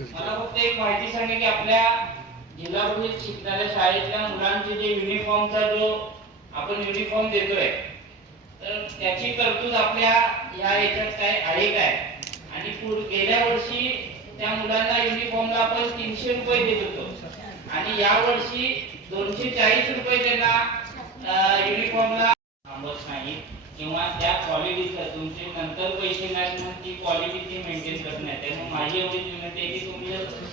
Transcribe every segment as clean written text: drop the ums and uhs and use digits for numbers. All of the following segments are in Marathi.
मला फक्त एक माहिती सांगा की आपल्या जिल्हा परिषद शिकणाऱ्या शाळेतल्या मुलांचे जे युनिफॉर्मचा जो आपण युनिफॉर्म देतोय तर त्याची तरतूद आपल्या या याच्यात काय आहे काय? आणि गेल्या वर्षी त्या मुलांना युनिफॉर्मला आपण 300 रुपये देत होतो आणि या वर्षी 240 रुपये त्यांना युनिफॉर्मला थांबत नाही किंवा त्या क्वालिटीचं तुमचे नंतर पैसे नाही म्हणून ती क्वालिटी ती मेंटेन करत नाही. त्यामुळे माझी एवढी विनंती आहे की तुम्ही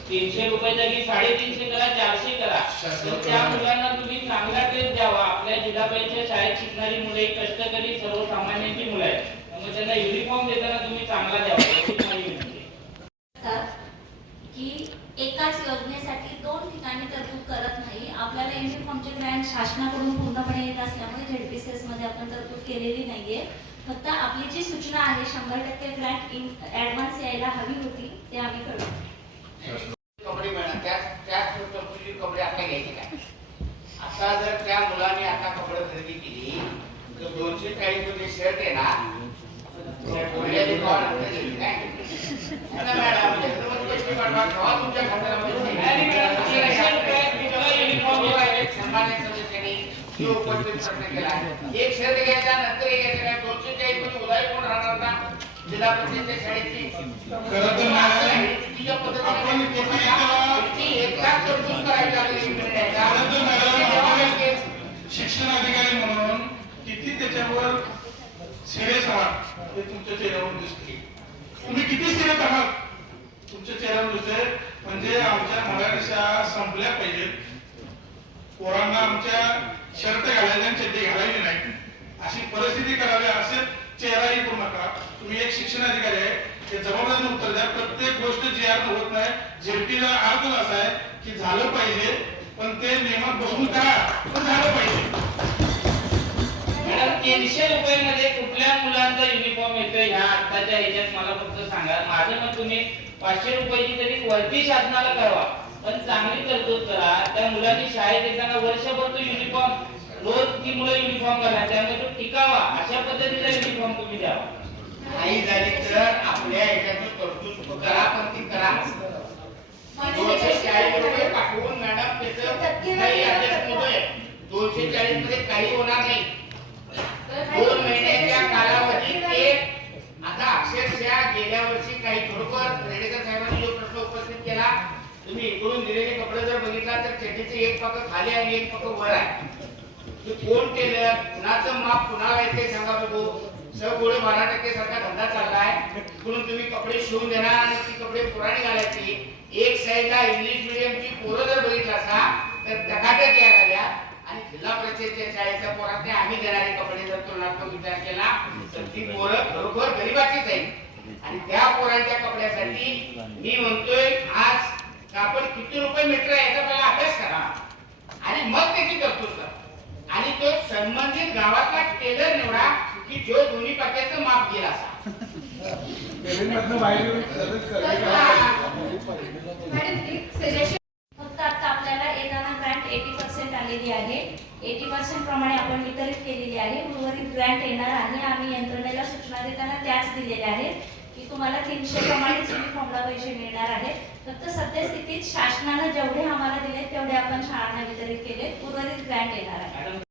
300 रुपये जागी 350 करा, 400 करा, तर त्या मुलांना तुम्ही चांगला ड्रेस द्यावा. आपल्या जिल्हा परिषद शाळेत शिकणारी मुले कष्टकरी सर्वसामान्यांची मुलं आहेत, त्यामुळे त्यांना युनिफॉर्म देताना तुम्ही चांगला द्यावा एवढी माझी विनंती आहे. की एकाच योजनेसाठी दोन ठिकाणी तरतूद करत नाही. आपल्याला युनिफॉर्मचे ग्रँट शासनाकडून पूर्णपणे येत असल्यामुळे झेडपीसीएस मध्ये आपण तरतूद केलेली नाहीये. फक्त आपली जी सूचना आहे 100% ग्रँट ऍडव्हान्स यायला हवी होती ते आम्ही करतो. कपडे मिळणार त्याच तरतुदी कपडे आपल्या घ्यायचे काय? आता जर त्या मुलाने आता कपडे खरेदी केली तर 240 मध्ये शर्ट आहे ना एक शर्ट घ्यायचा नंतर घ्यायचा काय 240 मध्ये उदाई कोण राहणार ना जिल्हा परिषदेच्या शाळेची शिक्षण अधिकारी म्हणून किती त्याच्यावर सिरियस आहात हे तुमच्या चेहऱ्यावरून दिसते. तुम्ही किती सिरियस आहात तुमच्या चेहऱ्यावर दिसते. म्हणजे आमच्या मराठी शाळा संपल्या पाहिजेत. पोरांना आमच्या शर्ट घालायला आणि चड्डी घालायची नाही अशी परिस्थिती करावी असे चेहराही करू नका. तुम्ही एक शिक्षण अधिकारी आहे, हे जबाबदारीने उत्तर द्या. प्रत्येक गोष्ट जी अर्थ होत नाही झेडपीला अर्थ असा आहे की झालं पाहिजे पण ते नियमात बसून करा पण झालं पाहिजे. मॅडम 300 रुपये मध्ये कुठल्या मुलांचा युनिफॉर्म येतोय ह्या आताच्या ह्याच्यात मला फक्त सांगा. माझं मत तुम्ही 500 रुपयाची तरी वरती शासनाला कळवा पण चांगली तरतूद करा. त्या मुलांनी शाळेत येताना वर्षभर तो युनिफॉर्म रोज ती मुलं युनिफॉर्म करणार त्यामुळे तो टिकावा अशा पद्धतीचा युनिफॉर्म तुम्ही द्यावा. आई झाली तर आपल्या ह्याच्यातून तरतूद करा पण ती करा. 240 रुपये पाठवून मॅडम त्याचं काही ऍडजस्ट होतोय. 240 मध्ये काही होणार नाही. 2 महिन्याच्या कालावधीत एक आता अक्षरशः गेल्या वर्षी काही खरोखर रेडेकर साहेबांनी जो प्रश्न उपस्थित केला तुम्ही इकडून दिलेले कपडे जर बघितला तर चड्डीचे एक पक्क खाली आणि एक पक्क वर आहे. कोण केलं कुणाचं माप कुणाला येते सांगा बघू. सगळे 12% सारखा धंदा चाललाय म्हणून तुम्ही कपडे शिवून देणार आणि ती कपडे पुराणी घालायची. एक साईडला इंग्लिश मीडियमची पोरं जर बघितलं असा तर टकाटक यायला लागल्या आणि जिल्हा परिषदेच्या शाळेच्या पोरांनी आम्ही देणारे कपडे जर तुलनात्मक विचार केला तर ती पोरं खरोखर गरीबाचीच आहे. आणि त्या पोरांच्या कपड्यासाठी मी म्हणतोय आज कापड किती रुपये मीटर आहे याचा पहिला अभ्यास करा आणि मग त्याची तरतूद करा. आणि तो संबंधित गावातला टेलर निवडा की जो दोन्ही पाक्याचं माप गेला असा. फक्त आता आपल्याला येताना ग्रँट 80% आलेली आहे. 80% प्रमाणे आपण वितरित केलेली आहे. उर्वरित ग्रँट येणार आहे. आम्ही यंत्रणेला सूचना देताना त्याच दिलेल्या आहेत की तुम्हाला 300 प्रमाणेच युनिफॉर्मला पैसे मिळणार आहेत. फक्त सद्यस्थितीत शासनानं जेवढे आम्हाला दिले तेवढे आपण शाळांना वितरित केले. उर्वरित ग्रँट येणार आहे.